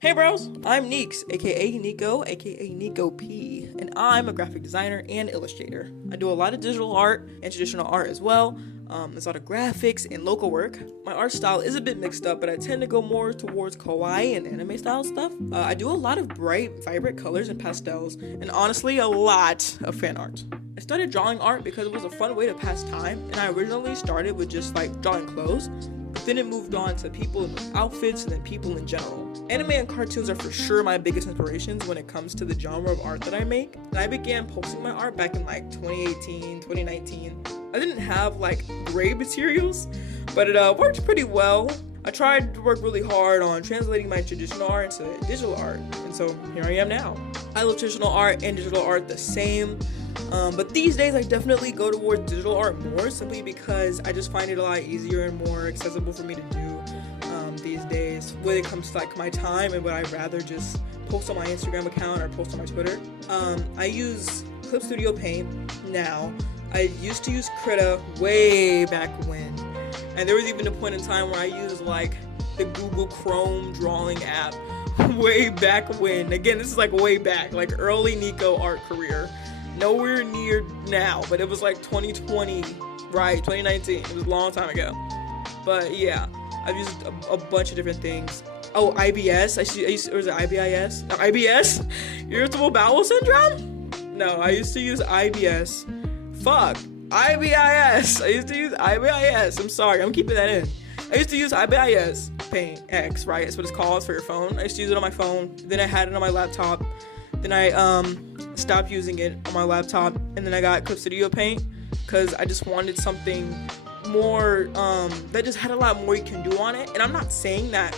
Hey bros, I'm Nikks, aka Nikko, aka Nikko-P, and I'm a graphic designer and illustrator. I do a lot of digital art and traditional art as well. There's a lot of graphics and local work. My art style is a bit mixed up, but I tend to go more towards kawaii and anime style stuff. I do a lot of bright, vibrant colors and pastels, and honestly, a lot of fan art. I started drawing art because it was a fun way to pass time, and I originally started with just drawing clothes. Then it moved on to people in outfits and then people in general. Anime and cartoons are for sure my biggest inspirations when it comes to the genre of art that I make. And I began posting my art back in 2018, 2019. I didn't have great materials, but it worked pretty well. I tried to work really hard on translating my traditional art into digital art, and so here I am now. I love traditional art and digital art the same. But these days I definitely go towards digital art more simply because I just find it a lot easier and more accessible for me to do these days when it comes to my time, and would I rather just post on my Instagram account or post on my Twitter. I use Clip Studio Paint now. I used to use Krita way back when, and there was even a point in time where I used the Google Chrome drawing app way back when. Again, this is way back, early Nikko art career. Nowhere near now, but it was 2020, right? 2019. It was a long time ago. But yeah, I've used a bunch of different things. Oh, IBS. Or is it IBIS? No, IBS? Irritable bowel syndrome? No, I used to use IBS. Fuck. IBIS. I used to use IBIS. I'm sorry. I'm keeping that in. I used to use IBIS Paint X, right? That's what it's called for your phone. I used to use it on my phone. Then I had it on my laptop. Then I stopped using it on my laptop, and then I got Clip Studio Paint because I just wanted something more that just had a lot more you can do on it. And I'm not saying that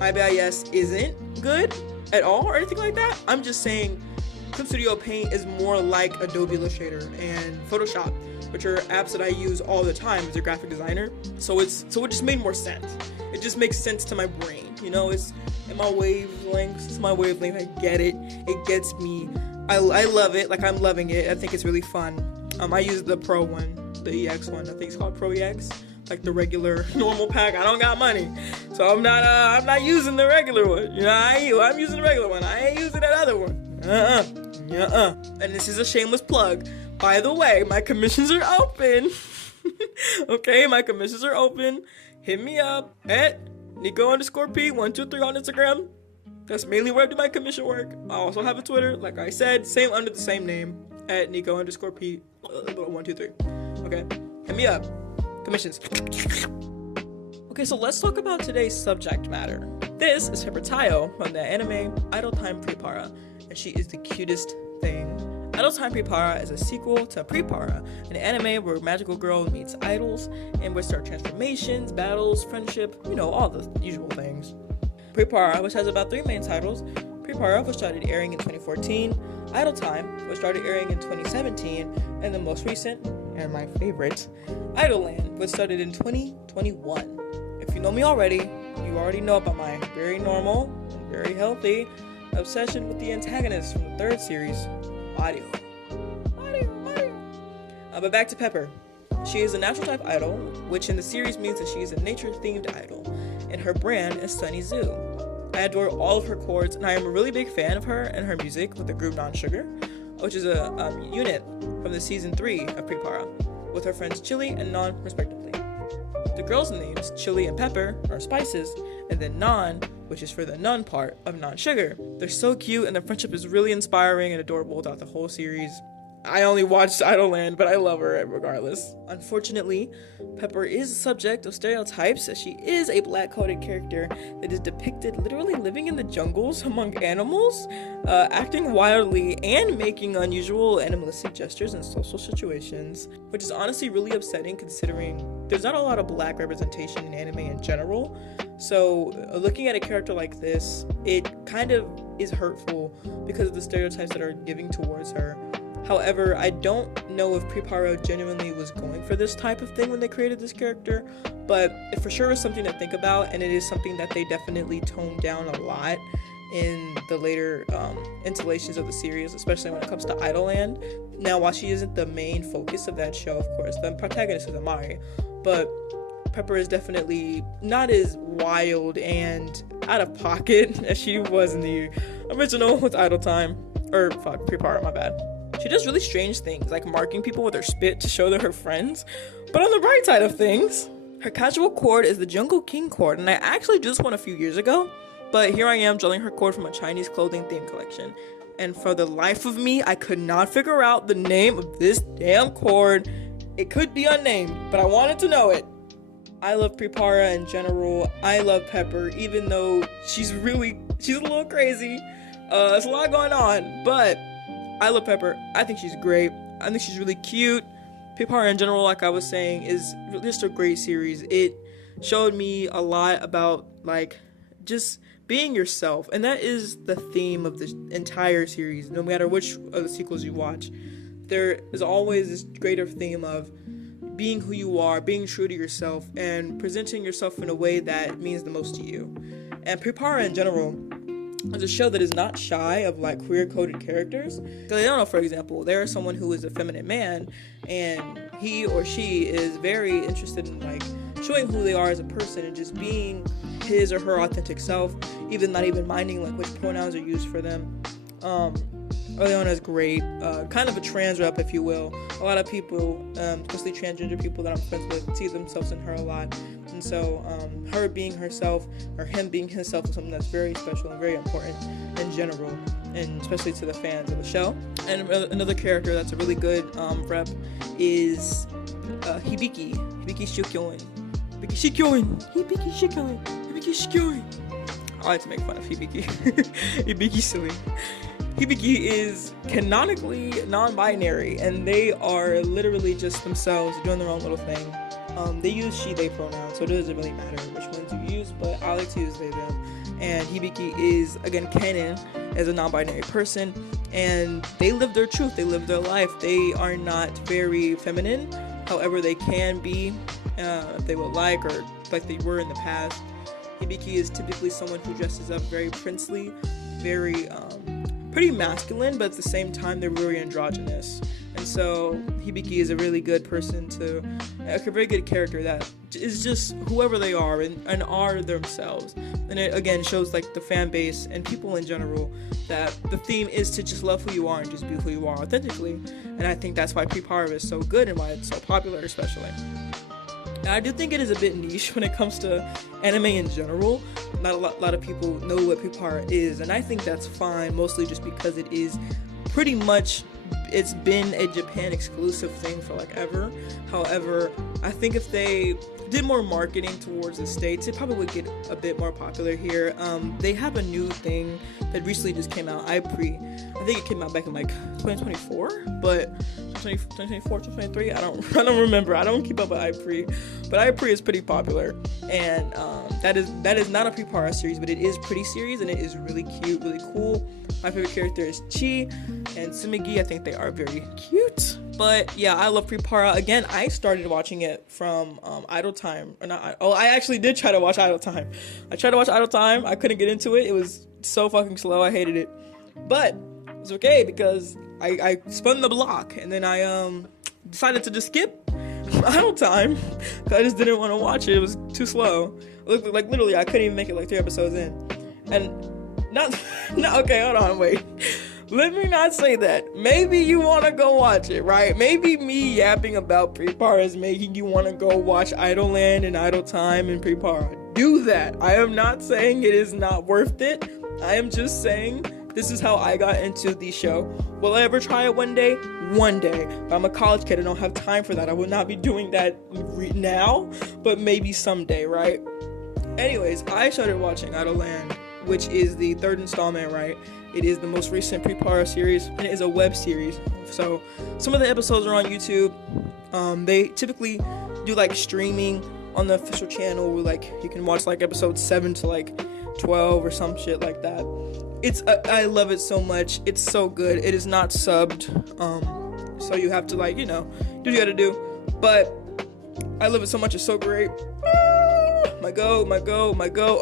IBIS isn't good at all or anything like that. I'm just saying Clip Studio Paint is more like Adobe Illustrator and Photoshop, which are apps that I use all the time as a graphic designer. So it just made more sense. It just makes sense to my brain. It's in my wavelength. It's my wavelength. I get it. It gets me. I love it. I'm loving it. I think it's really fun. I use the Pro one, the EX one. I think it's called Pro EX. The regular normal pack. I don't got money, so I'm not using the regular one. I'm using the regular one. I ain't using that other one. And this is a shameless plug. By the way, my commissions are open. Okay, my commissions are open. Hit me up at Nikko_P123 on Instagram. That's mainly where I do my commission work. I also have a Twitter, like I said, same under the same name at Nikko_P123. Okay, hit me up. Commissions. Okay, so let's talk about today's subject matter. This is Pepper from the anime Idol Time PriPara, and she is the cutest thing. Idol Time PriPara is a sequel to PriPara, an anime where a magical girl meets idols and which start transformations, battles, friendship, all the usual things. PriPara, which has about 3 main titles. PriPara, which started airing in 2014, Idol Time, which started airing in 2017, and the most recent, and my favorite, Idol Land, which started in 2021. If you know me already, you already know about my very normal and very healthy obsession with the antagonist from the 3rd series, Mario. But back to Pepper. She is a natural type idol, which in the series means that she is a nature-themed idol, and her brand is Sunny Zoo. I adore all of her chords, and I am a really big fan of her and her music with the group Non-Sugar, which is a unit from the season 3 of PriPara, with her friends Chili and Non, respectively. The girls' names, Chili and Pepper, are spices, and then Non, which is for the nun part of Non-Sugar. They're so cute, and their friendship is really inspiring and adorable throughout the whole series. I only watched Idol Land, but I love her regardless. Unfortunately, Pepper is a subject of stereotypes, as she is a black-coded character that is depicted literally living in the jungles among animals, acting wildly, and making unusual animalistic gestures in social situations, which is honestly really upsetting considering there's not a lot of black representation in anime in general. So looking at a character like this, it kind of is hurtful because of the stereotypes that are giving towards her. However, I don't know if PriPara genuinely was going for this type of thing when they created this character, but it for sure is something to think about, and it is something that they definitely toned down a lot in the later installations of the series, especially when it comes to Idol Land. Now, while she isn't the main focus of that show, of course, the protagonist is Amari, but Pepper is definitely not as wild and out of pocket as she was in the original with Idol Time, or PriPara, my bad. She does really strange things, like marking people with her spit to show they're her friends. But on the bright side of things, her casual cord is the Jungle King cord, and I actually drew this one a few years ago, but here I am drawing her cord from a Chinese clothing theme collection. And for the life of me, I could not figure out the name of this damn cord. It could be unnamed, but I wanted to know it. I love PriPara in general. I love Pepper, even though she's a little crazy. There's a lot going on, but I love Pepper. I think she's great. I think she's really cute. PriPara in general, like I was saying, is just a great series. It showed me a lot about, like, just being yourself, and that is the theme of the entire series. No matter which of the sequels you watch, there is always this greater theme of being who you are, being true to yourself, and presenting yourself in a way that means the most to you. And PriPara in general is a show that is not shy of, like, queer-coded characters. Because I don't know, for example, there is someone who is a feminine man, and he or she is very interested in, like, showing who they are as a person and just being his or her authentic self, even not even minding, like, which pronouns are used for them. Early on is great, kind of a trans rep, if you will. A lot of people, especially transgender people that I'm friends with, see themselves in her a lot. And so her being herself, or him being himself, is something that's very special and very important in general, and especially to the fans of the show. And another character that's a really good rep is Hibiki. Hibiki Shikyoin. Hibiki Shikyoin. Hibiki Shikyoin. Hibiki Shikyoin. I like to make fun of Hibiki. Hibiki's silly. Hibiki is canonically non-binary, and they are literally just themselves doing their own little thing. They use she, they pronouns, so it doesn't really matter which ones you use, but I like to use they, them. And Hibiki is, again, canon as a non-binary person, and they live their truth, they live their life. They are not very feminine, however they can be, if they would like, or like they were in the past. Hibiki is typically someone who dresses up very princely, very, pretty masculine, but at the same time they're very androgynous. And so Hibiki is a really good person a very good character that is just whoever they are and are themselves. And it again shows, like, the fan base and people in general that the theme is to just love who you are and just be who you are authentically. And I think that's why PriPara is so good and why it's so popular, especially. And I do think it is a bit niche when it comes to anime in general. Not a lot of people know what PriPara is, and I think that's fine, mostly just because it is pretty much, it's been a Japan exclusive thing for, like, ever. However, I think if they did more marketing towards the States, it probably would get a bit more popular here. They have a new thing that recently just came out, iPre. I think it came out back in, like, 2024, but 2024, 2023, I don't remember. I don't keep up with iPre, but iPre is pretty popular, and that is not a PriPara series, but it is pretty series, and it is really cute, really cool. My favorite character is Chi and Sumigi. I think they are very cute. But yeah, I love PriPara. Again, I started watching it from Idol Time. I actually did try to watch Idol Time. I tried to watch Idol Time. I couldn't get into it. It was so fucking slow. I hated it. But it's okay because I spun the block, and then I decided to just skip Idol Time because I just didn't want to watch it. It was too slow. Like literally, I couldn't even make it like 3 episodes in. And okay, hold on, wait. Let me not say that. Maybe you want to go watch it, right? Maybe me yapping about PriPara is making you want to go watch Idol Land and Idol Time and PriPara. Do that. I am not saying it is not worth it. I am just saying this is how I got into the show. Will I ever try it one day? One day. But I'm a college kid. I don't have time for that. I will not be doing that now, but maybe someday, right? Anyways, I started watching Idol Land, which is the 3rd installment, right? It is the most recent PriPara series, and it is a web series. So some of the episodes are on YouTube. They typically do, like, streaming on the official channel where, like, you can watch, like, episode 7 to, like, 12 or some shit like that. I love it so much. It's so good. It is not subbed, so you have to, like, you know, do what you gotta do. But I love it so much. It's so great. My go.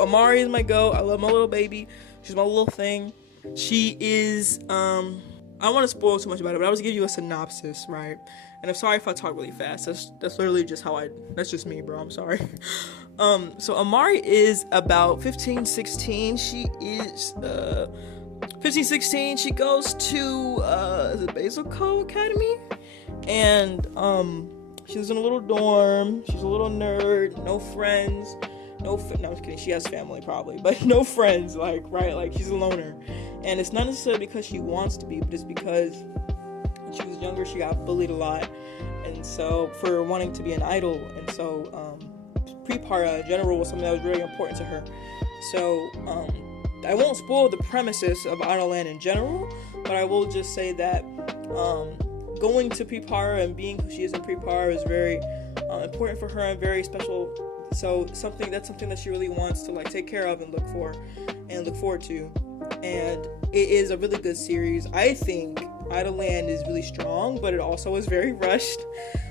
Amari is my go. I love my little baby. She's my little thing. She is, I I don't want to spoil too much about it, but I was gonna give you a synopsis, right? And I'm sorry if I talk really fast. That's literally just that's just me, bro. I'm sorry. So Amari is about 15, 16. She is 15, 16. She goes to the Basil Co Academy, and she lives in a little dorm. She's a little nerd, no friends. No, I'm just kidding. She has family probably, but no friends. Like, right? Like, she's a loner, and it's not necessarily because she wants to be, but it's because when she was younger, she got bullied a lot, and so for wanting to be an idol, and so PriPara in general was something that was really important to her. So I won't spoil the premises of Idolland in general, but I will just say that going to PriPara and being who she is in PriPara is very important for her and very special. So that's something that she really wants to like take care of and look forward to. And it is a really good series. I think Idolland is really strong, but it also is very rushed.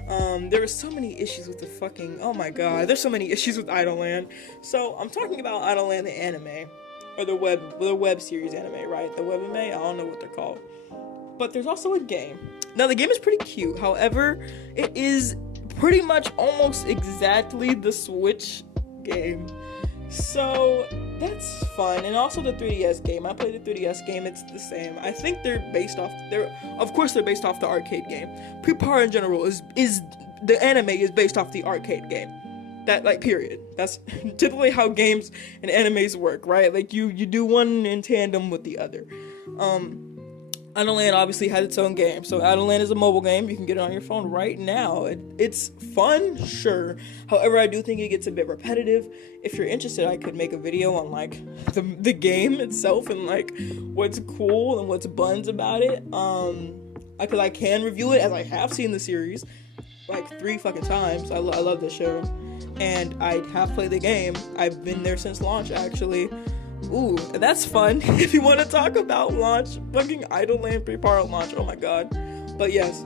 There are so many issues with oh my god, there's so many issues with Idolland. So I'm talking about Idolland the anime, or the web series anime, right? The web anime, I don't know what they're called. But there's also a game. Now the game is pretty cute. However, it is pretty much almost exactly the Switch game. So that's fun. And also the 3DS game. I played the 3DS game. It's the same. I think they're based off the arcade game. PriPara in general is the anime is based off the arcade game. That, like, period. That's typically how games and animes work, right? Like, you do one in tandem with the other. Idolland obviously has its own game. So Idolland is a mobile game. You can get it on your phone right now. It's fun, sure. However, I do think it gets a bit repetitive. If you're interested, I could make a video on like the game itself and like what's cool and what's buns about it. Because I can review it, as I have seen the series like 3 fucking times. I love this show, and I have played the game. I've been there since launch, actually. Ooh, that's fun. If you want to talk about launch, fucking Idolland PriPara launch, oh my god. But yes,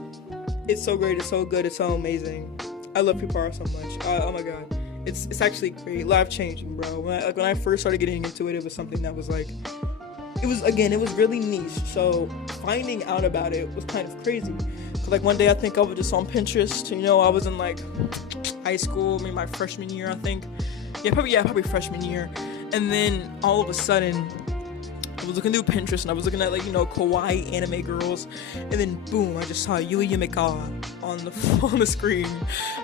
it's so great, it's so good, it's so amazing. I love PriPara so much. Oh my god, it's actually great, life changing, bro. When I first started getting into it, it was something that was like, it was really niche. So finding out about it was kind of crazy. Cause like one day I think I was just on Pinterest. You know, I was in like high school, maybe my freshman year, I think. Probably freshman year. And then all of a sudden, I was looking through Pinterest and I was looking at, like, you know, kawaii anime girls. And then boom, I just saw Yui Yamikawa on the screen.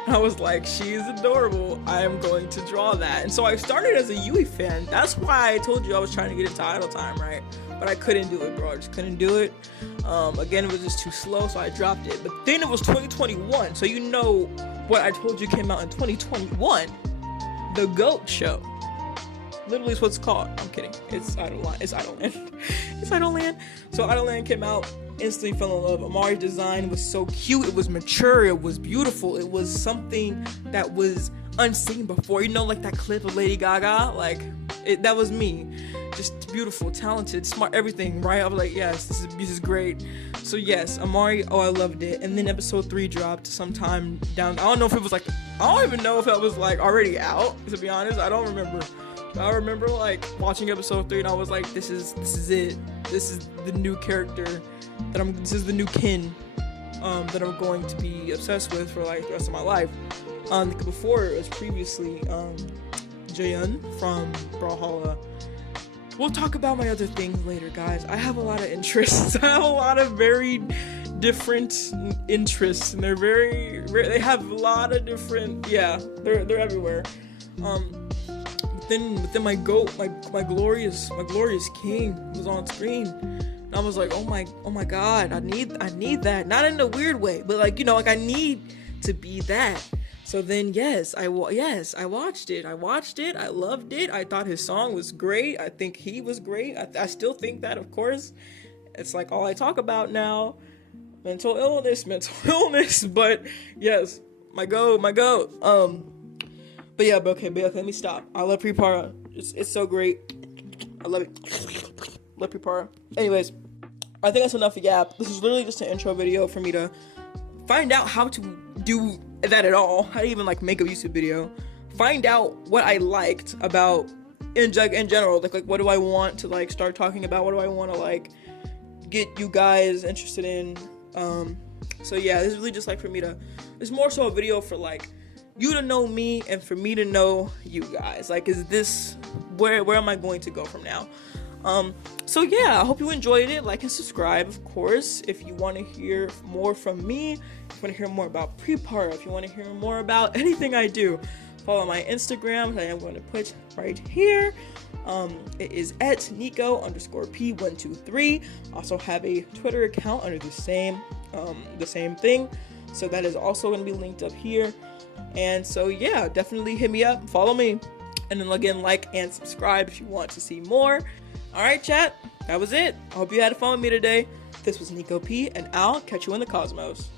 And I was like, she is adorable. I am going to draw that. And so I started as a Yui fan. That's why I told you I was trying to get into Idol Time, right? But I couldn't do it, bro. I just couldn't do it. Again, it was just too slow, so I dropped it. But then it was 2021. So you know what I told you came out in 2021. The GOAT Show. Literally, it's what it's called. I'm kidding. It's Idolland. It's Idolland. So Idolland came out. Instantly fell in love. Amari's design was so cute. It was mature. It was beautiful. It was something that was unseen before. You know, like that clip of Lady Gaga. Like, that was me. Just beautiful, talented, smart, everything. Right? I was like, yes, this is great. So yes, Amari. Oh, I loved it. And then episode 3 dropped sometime down. I don't know if it was like. I don't even know if it was like already out. To be honest, I don't remember. I remember like watching episode 3 and I was like, this is it. This is the new character this is the new kin that I'm going to be obsessed with for like the rest of my life. Before it was previously Jaehyun from Brawlhalla. We'll talk about my other things later, guys. I have a lot of interests. I have a lot of very different interests, and they have a lot of different, they're everywhere. Then my goat, my glorious king was on screen, and I was like, oh my god, I need that. Not in a weird way, but like, you know, like I need to be that. So then, I watched it. I loved it. I thought his song was great. I think he was great. I still think that, of course. It's like all I talk about now. Mental illness. But yes, my goat. But let me stop. I love PriPara. It's so great. I love it. Love PriPara. Anyways, I think that's enough yap. This is literally just an intro video for me to find out how to do that at all. How to even like make a YouTube video. Find out what I liked about in general. Like what do I want to like start talking about? What do I want to like get you guys interested in. So yeah, this is really just like for me to, it's more so a video for like you to know me and for me to know you guys. Like, is this, where am I going to go from now? So yeah, I hope you enjoyed it. Like and subscribe, of course, if you want to hear more from me, if you want to hear more about PriPara, if you want to hear more about anything I do. Follow my Instagram that I'm going to put right here. It is at Nikko_P123. Also have a Twitter account under the same thing. So that is also going to be linked up here. And so yeah, definitely hit me up, follow me, and then again, like and subscribe if you want to see more. All right, chat, that was it. I hope you had fun with me today. This was Nikko-P, and I'll catch you in the cosmos.